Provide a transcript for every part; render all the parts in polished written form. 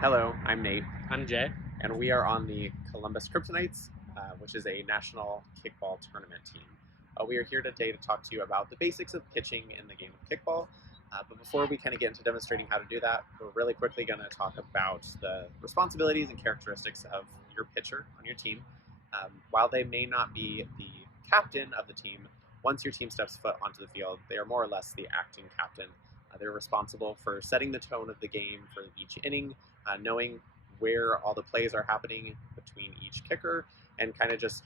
Hello, I'm Nate, I'm Jay. and we are on the Columbus Kryptonites, which is a national kickball tournament team. We are here today to talk to you about the basics of pitching in the game of kickball. But before we kind of get into demonstrating how to do that, we're really quickly going to talk about the responsibilities and characteristics of your pitcher on your team. While they may not be the captain of the team, once your team steps foot onto the field, they are more or less the acting captain. They're responsible for setting the tone of the game for each inning, knowing where all the plays are happening between each kicker, and kind of just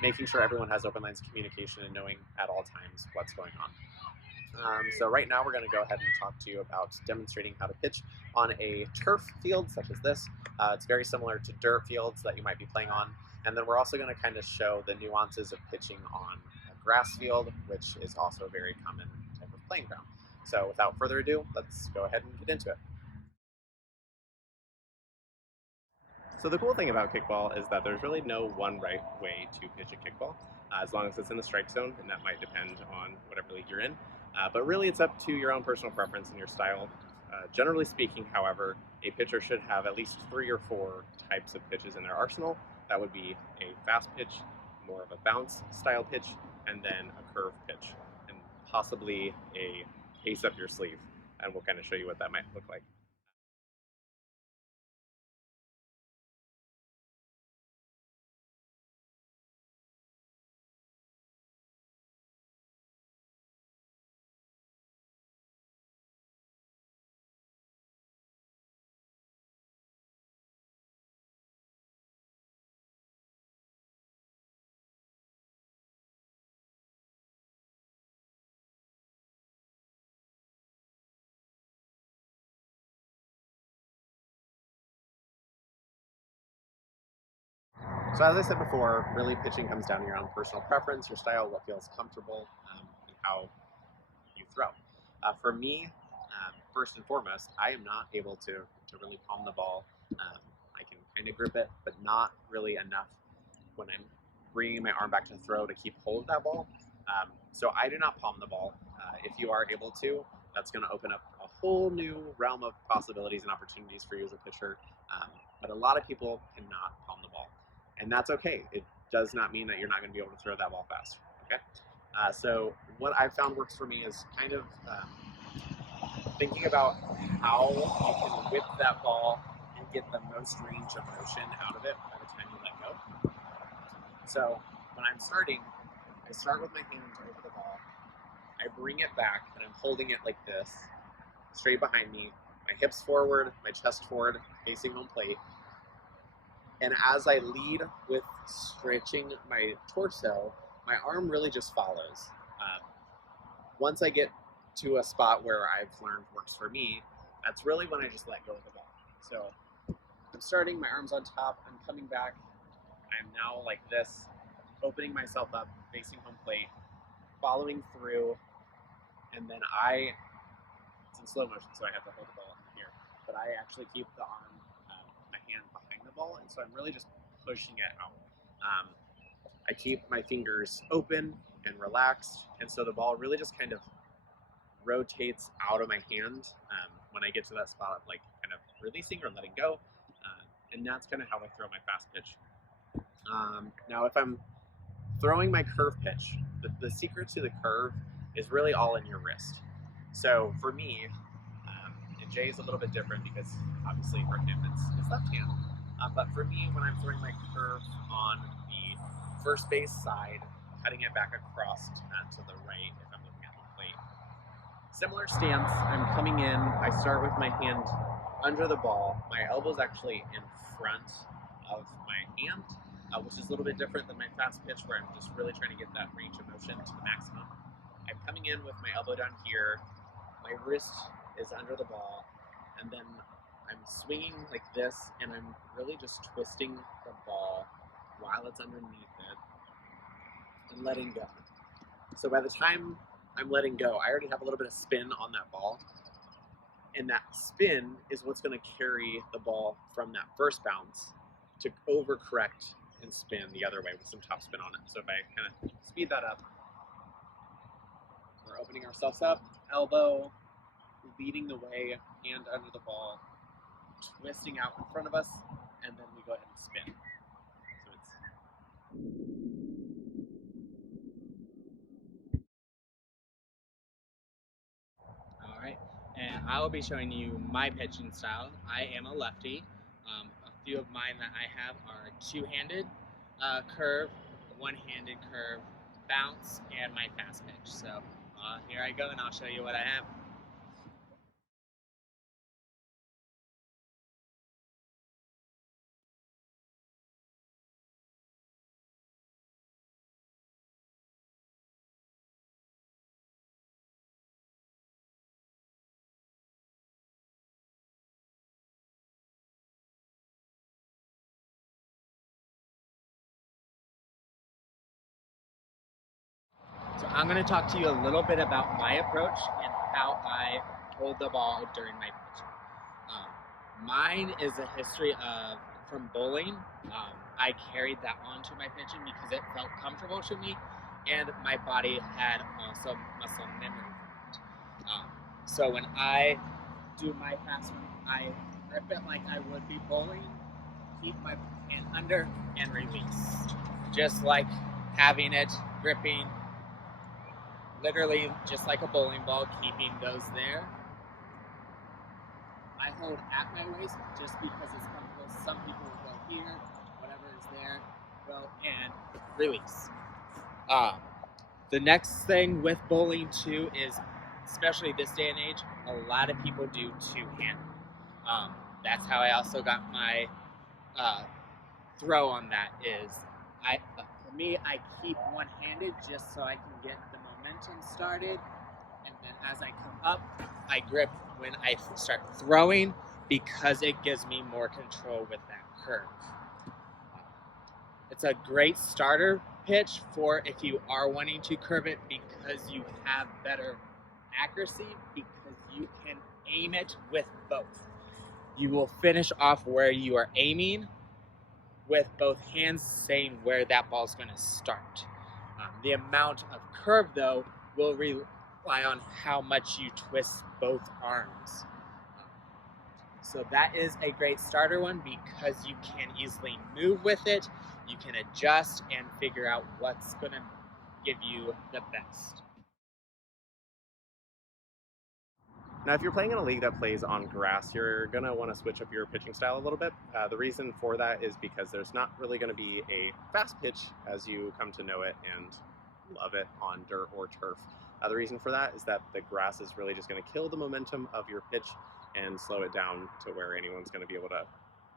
making sure everyone has open lines of communication and knowing at all times what's going on. So right now we're going to go ahead and talk to you about demonstrating how to pitch on a turf field such as this. It's very similar to dirt fields that you might be playing on. And then we're also going to kind of show the nuances of pitching on a grass field, which is also a very common type of playing ground. So without further ado, let's go ahead and get into it. So the cool thing about kickball is that there's really no one right way to pitch a kickball, as long as it's in the strike zone, and that might depend on whatever league you're in. But really, it's up to your own personal preference and your style. Generally speaking, however, a pitcher should have at least 3 or 4 types of pitches in their arsenal. That would be a fast pitch, more of a bounce style pitch, and then a curve pitch, and possibly a pace up your sleeve. And we'll kind of show you what that might look like. So as I said before, really pitching comes down to your own personal preference, your style, what feels comfortable, and how you throw. For me, first and foremost, I am not able to really palm the ball. I can kind of grip it, but not really enough when I'm bringing my arm back to throw to keep hold of that ball. So I do not palm the ball. If you are able to, that's going to open up a whole new realm of possibilities and opportunities for you as a pitcher. Um, but a lot of people cannot palm the ball, and that's okay. It does not mean that you're not going to be able to throw that ball fast. Okay. So what I've found works for me is kind of thinking about how you can whip that ball and get the most range of motion out of it by the time you let go. So when I'm starting, I start with my hand over the ball. I bring it back and I'm holding it like this, straight behind me, my hips forward, my chest forward, facing home plate. And as I lead with stretching my torso, my arm really just follows. Once I get to a spot where I've learned works for me, that's really when I just let go of the ball. So I'm starting, my arm's on top, I'm coming back, I'm now like this, opening myself up, facing home plate, following through, and then it's in slow motion, so I have to hold the ball here, but I actually keep the arm, my hand behind the ball, and so I'm really just pushing it out. I keep my fingers open and relaxed, and so the ball really just kind of rotates out of my hand when I get to that spot of like kind of releasing or letting go. And that's kind of how I throw my fast pitch. Now, if I'm throwing my curve pitch, the secret to the curve is really all in your wrist. So for me, and Jay's a little bit different because obviously for him it's his left hand. But for me, when I'm throwing my curve on the first base side, cutting it back across to the right if I'm looking at the plate. Similar stance, I'm coming in, I start with my hand under the ball. My elbow's actually in front of my hand, which is a little bit different than my fast pitch where I'm just really trying to get that range of motion to the maximum. I'm coming in with my elbow down here, my wrist is under the ball, and then I'm swinging like this, and I'm really just twisting the ball while it's underneath it and letting go. So by the time I'm letting go, I already have a little bit of spin on that ball, and that spin is what's going to carry the ball from that first bounce to overcorrect and spin the other way with some top spin on it. So if I kind of speed that up, we're opening ourselves up, elbow, leading the way, hand under the ball, twisting out in front of us, and then we go ahead and spin. So it's All right, and I will be showing you my pitching style. I am a lefty. A few of mine that I have are two-handed curve, one-handed curve, bounce, and my fast pitch. So here I go, and I'll show you what I have. So I'm going to talk to you a little bit about my approach and how I hold the ball during my pitch. Mine is a history of from bowling. I carried that onto my pitching because it felt comfortable to me, and my body had also muscle memory for it. So when I do my fast one, I grip it like I would be bowling, keep my hand under, and release. Just like having it gripping, literally just like a bowling ball, keeping those there. I hold at my waist just because it's comfortable. Some people will go here, whatever is there, go and release. The next thing with bowling too is, especially this day and age, a lot of people do two-handed. That's how I also got my throw on that is, for me, I keep one-handed just so I can get the momentum started, and then as I come up, I grip when I start throwing because it gives me more control with that curve. It's a great starter pitch for if you are wanting to curve it because you have better accuracy, because you can aim it with both. You will finish off where you are aiming with both hands saying where that ball is going to start. The amount of curve, though, will rely on how much you twist both arms. So that is a great starter one because you can easily move with it, you can adjust and figure out what's going to give you the best. Now, if you're playing in a league that plays on grass, you're going to want to switch up your pitching style a little bit. The reason for that is because there's not really going to be a fast pitch as you come to know it and love it on dirt or turf. The reason for that is that the grass is really just going to kill the momentum of your pitch and slow it down to where anyone's going to be able to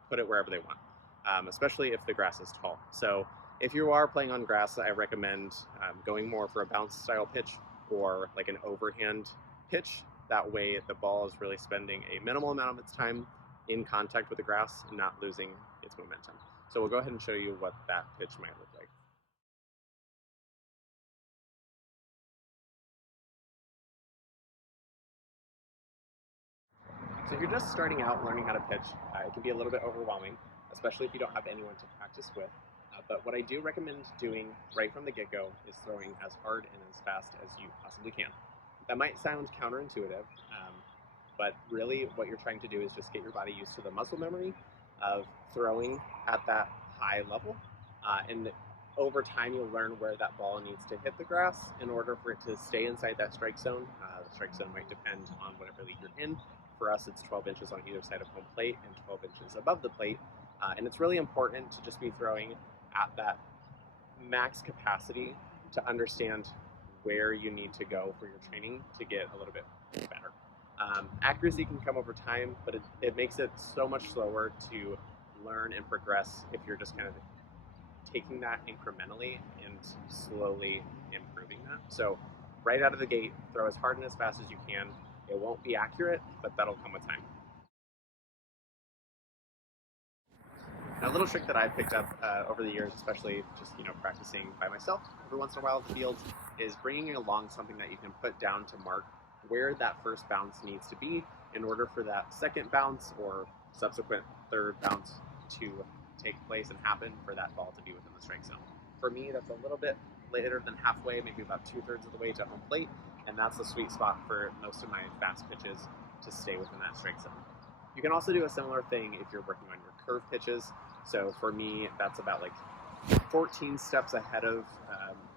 put it wherever they want, especially if the grass is tall. So if you are playing on grass, I recommend going more for a bounce style pitch or like an overhand pitch. That way the ball is really spending a minimal amount of its time in contact with the grass and not losing its momentum. So we'll go ahead and show you what that pitch might look like. So if you're just starting out learning how to pitch, it can be a little bit overwhelming, especially if you don't have anyone to practice with. But what I do recommend doing right from the get-go is throwing as hard and as fast as you possibly can. That might sound counterintuitive, but really what you're trying to do is just get your body used to the muscle memory of throwing at that high level. And over time, you'll learn where that ball needs to hit the grass in order for it to stay inside that strike zone. The strike zone might depend on whatever league you're in. For us, it's 12 inches on either side of home plate and 12 inches above the plate. And it's really important to just be throwing at that max capacity to understand where you need to go for your training to get a little bit better. Accuracy can come over time, but it makes it so much slower to learn and progress if you're just kind of taking that incrementally and slowly improving that. So right out of the gate, throw as hard and as fast as you can. It won't be accurate, but that'll come with time. Now, a little trick that I've picked up over the years, especially just practicing by myself every once in a while at the fields, is bringing along something that you can put down to mark where that first bounce needs to be in order for that second bounce or subsequent third bounce to take place and happen for that ball to be within the strike zone. For me, that's a little bit later than halfway, maybe about 2/3 of the way to home plate, and that's the sweet spot for most of my fast pitches to stay within that strike zone. You can also do a similar thing if you're working on your curve pitches. So for me, that's about like 14 steps ahead of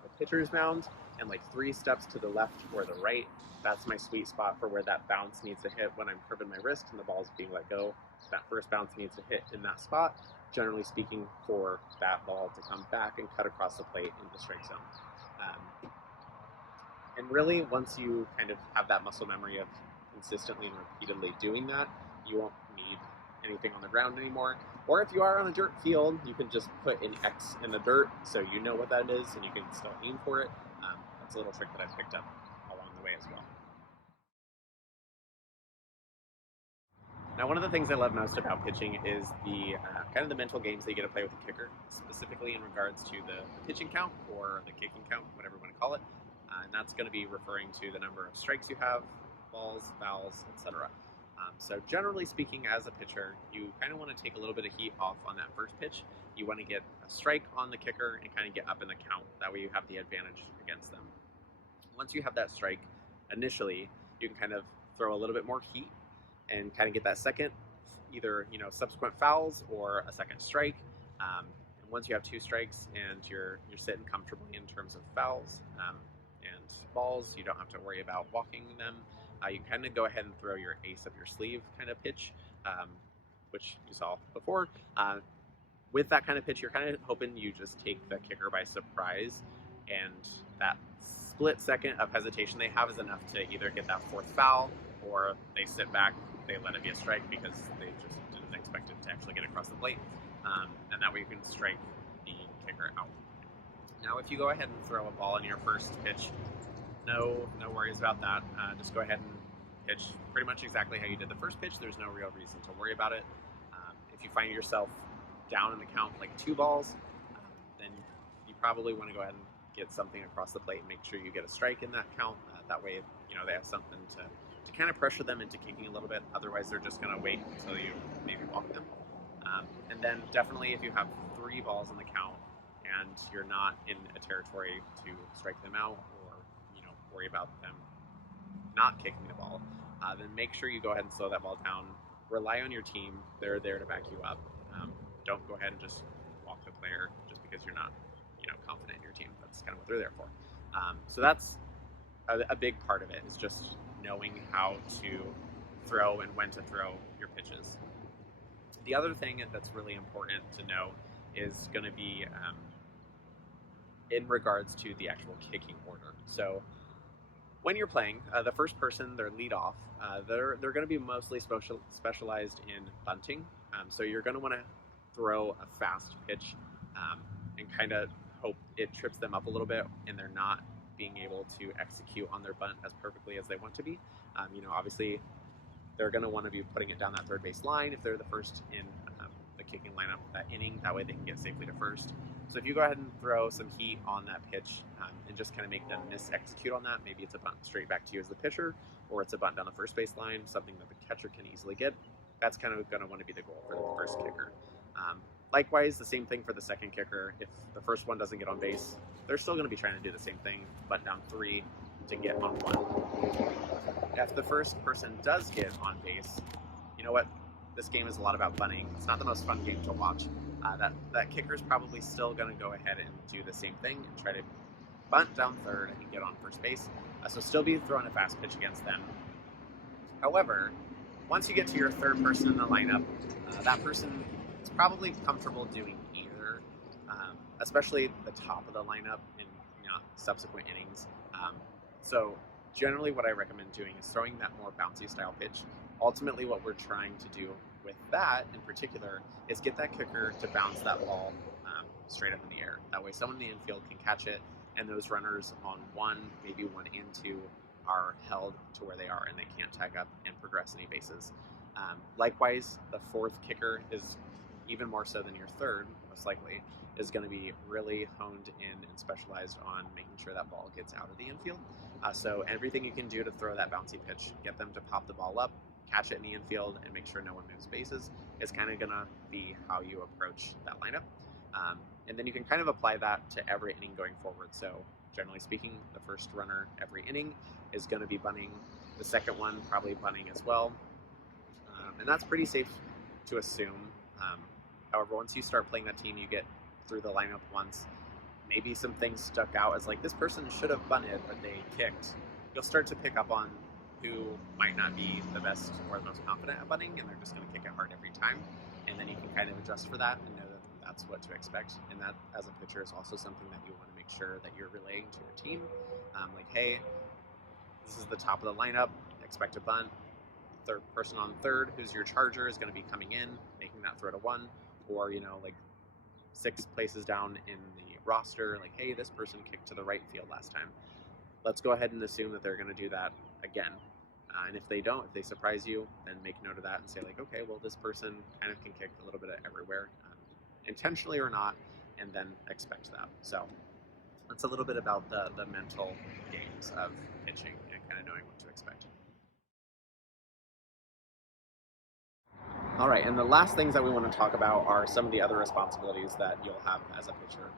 the pitcher's mound and like 3 steps to the left or the right. That's my sweet spot for where that bounce needs to hit when I'm curving my wrist and the ball's being let go. That first bounce needs to hit in that spot, generally speaking, for that ball to come back and cut across the plate into strike zone. And really, once you kind of have that muscle memory of consistently and repeatedly doing that, you won't need anything on the ground anymore. Or if you are on a dirt field, you can just put an X in the dirt so you know what that is and you can still aim for it. That's a little trick that I've picked up along the way as well. Now, one of the things I love most about pitching is the kind of the mental games that you get to play with the kicker, specifically in regards to the pitching count or the kicking count, whatever you want to call it. And that's going to be referring to the number of strikes you have, balls, fouls, etc. So generally speaking, as a pitcher, you kind of want to take a little bit of heat off on that first pitch. You want to get a strike on the kicker and kind of get up in the count. That way you have the advantage against them. Once you have that strike, initially, you can kind of throw a little bit more heat and kind of get that second, either subsequent fouls or a second strike. And once you have 2 strikes and you're sitting comfortably in terms of fouls and balls, you don't have to worry about walking them. You kind of go ahead and throw your ace up your sleeve kind of pitch, which you saw before. With that kind of pitch, you're kind of hoping you just take the kicker by surprise, and that split second of hesitation they have is enough to either get that 4th foul, or they sit back, they let it be a strike because they just didn't expect it to actually get across the plate, and that way you can strike the kicker out. Now, if you go ahead and throw a ball in your first pitch, no worries about that. Just go ahead and pitch pretty much exactly how you did the first pitch. There's no real reason to worry about it. If you find yourself down in the count like 2 balls, then you probably want to go ahead and get something across the plate and make sure you get a strike in that count. That way, they have something to kind of pressure them into kicking a little bit. Otherwise, they're just going to wait until you maybe walk them. And then definitely if you have 3 balls in the count and you're not in a territory to strike them out or worry about them not kicking the ball, then make sure you go ahead and slow that ball down. Rely on your team. They're there to back you up. Don't go ahead and just walk the player just because you're not confident in your team. That's kind of what they're there for. So that's a big part of it, is just knowing how to throw and when to throw your pitches. The other thing that's really important to know is going to be in regards to the actual kicking order. So when you're playing, the first person, their lead off, they're going to be mostly specialized in bunting. So you're going to want to throw a fast pitch and kind of hope it trips them up a little bit and they're not being able to execute on their bunt as perfectly as they want to be. Obviously, they're going to want to be putting it down that third base line if they're the first in the kicking lineup that inning. That way they can get safely to first. So if you go ahead and throw some heat on that pitch and just kind of make them mis-execute on that, maybe it's a bunt straight back to you as the pitcher, or it's a bunt down the first base line, something that the catcher can easily get. That's kind of going to want to be the goal for the first kicker. Likewise, the same thing for the second kicker. If the first one doesn't get on base, they're still going to be trying to do the same thing, bunt down 3 to get on 1. If the first person does get on base, you know what? This game is a lot about bunting. It's not the most fun game to watch. That kicker's probably still going to go ahead and do the same thing and try to bunt down third and get on first base. So still be throwing a fast pitch against them. However, once you get to your third person in the lineup, that person is probably comfortable doing either, especially the top of the lineup in subsequent innings. So generally what I recommend doing is throwing that more bouncy style pitch. Ultimately, what we're trying to do with that in particular is get that kicker to bounce that ball straight up in the air. That way someone in the infield can catch it, and those runners on 1, maybe 1 and 2 are held to where they are and they can't tag up and progress any bases. Likewise, the 4th kicker is even more so than your 3rd, most likely, is going to be really honed in and specialized on making sure that ball gets out of the infield. So everything you can do to throw that bouncy pitch, get them to pop the ball up, catch it in the infield, and make sure no one moves bases, is kind of going to be how you approach that lineup. And then you can kind of apply that to every inning going forward. So generally speaking, the first runner every inning is going to be bunting. The second one probably bunting as well. And that's pretty safe to assume. However, once you start playing that team, you get through the lineup once, maybe some things stuck out as like, this person should have bunted, but they kicked. You'll start to pick up on who might not be the best or the most confident at bunting, and they're just going to kick it hard every time. And then you can kind of adjust for that and know that that's what to expect. And that, as a pitcher, is also something that you want to make sure that you're relaying to your team. Like, hey, this is the top of the lineup, expect a bunt. Third person on third, who's your charger, is going to be coming in, making that throw to one. Or, like 6 places down in the roster, like, hey, this person kicked to the right field last time. Let's go ahead and assume that they're going to do that again. And if they don't, if they surprise you, then make note of that and say, like, okay, well, this person kind of can kick a little bit everywhere, intentionally or not, and then expect that. So that's a little bit about the mental games of pitching and kind of knowing what to expect. All right, and the last things that we want to talk about are some of the other responsibilities that you'll have as a pitcher.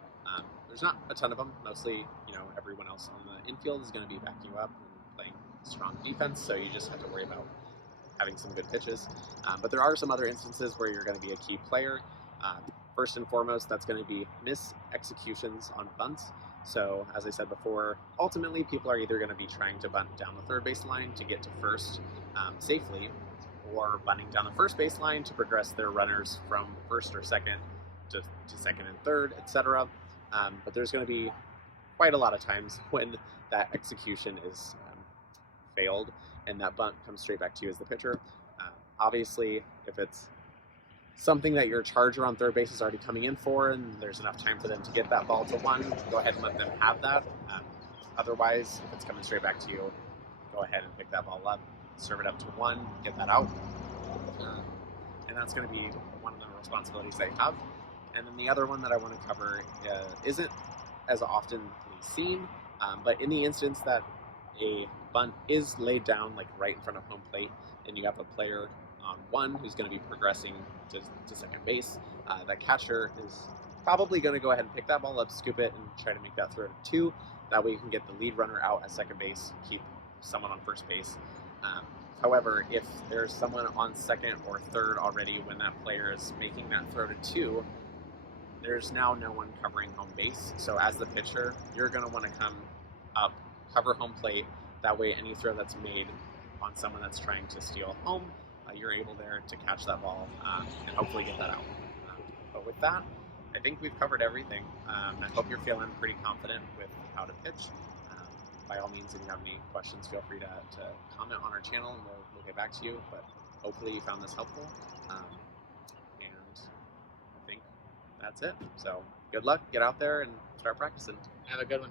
There's not a ton of them. Mostly, everyone else on the infield is going to be backing you up and playing strong defense, so you just have to worry about having some good pitches. But there are some other instances where you're going to be a key player. First and foremost, that's going to be miss executions on bunts. So, as I said before, ultimately people are either going to be trying to bunt down the third base line to get to first safely, or bunting down the first base line to progress their runners from first or second to second and third, etc. But there's going to be quite a lot of times when that execution is failed and that bunt comes straight back to you as the pitcher. Obviously, if it's something that your charger on third base is already coming in for and there's enough time for them to get that ball to one, go ahead and let them have that. Otherwise, if it's coming straight back to you, go ahead and pick that ball up, serve it up to one, get that out. And that's going to be one of the responsibilities they have. And then the other one that I want to cover isn't as often seen, but in the instance that a bunt is laid down like right in front of home plate and you have a player on one who's going to be progressing to second base, that catcher is probably going to go ahead and pick that ball up, scoop it, and try to make that throw to two. That way you can get the lead runner out at second base, keep someone on first base. However, if there's someone on second or third already when that player is making that throw to two, there's now no one covering home base. So as the pitcher, you're going to want to come up, cover home plate. That way any throw that's made on someone that's trying to steal home, you're able there to catch that ball and hopefully get that out. But with that, I think we've covered everything. I hope you're feeling pretty confident with how to pitch. By all means, if you have any questions, feel free to comment on our channel and we'll get back to you. But hopefully you found this helpful. And I think that's it. So good luck, get out there and start practicing. Have a good one.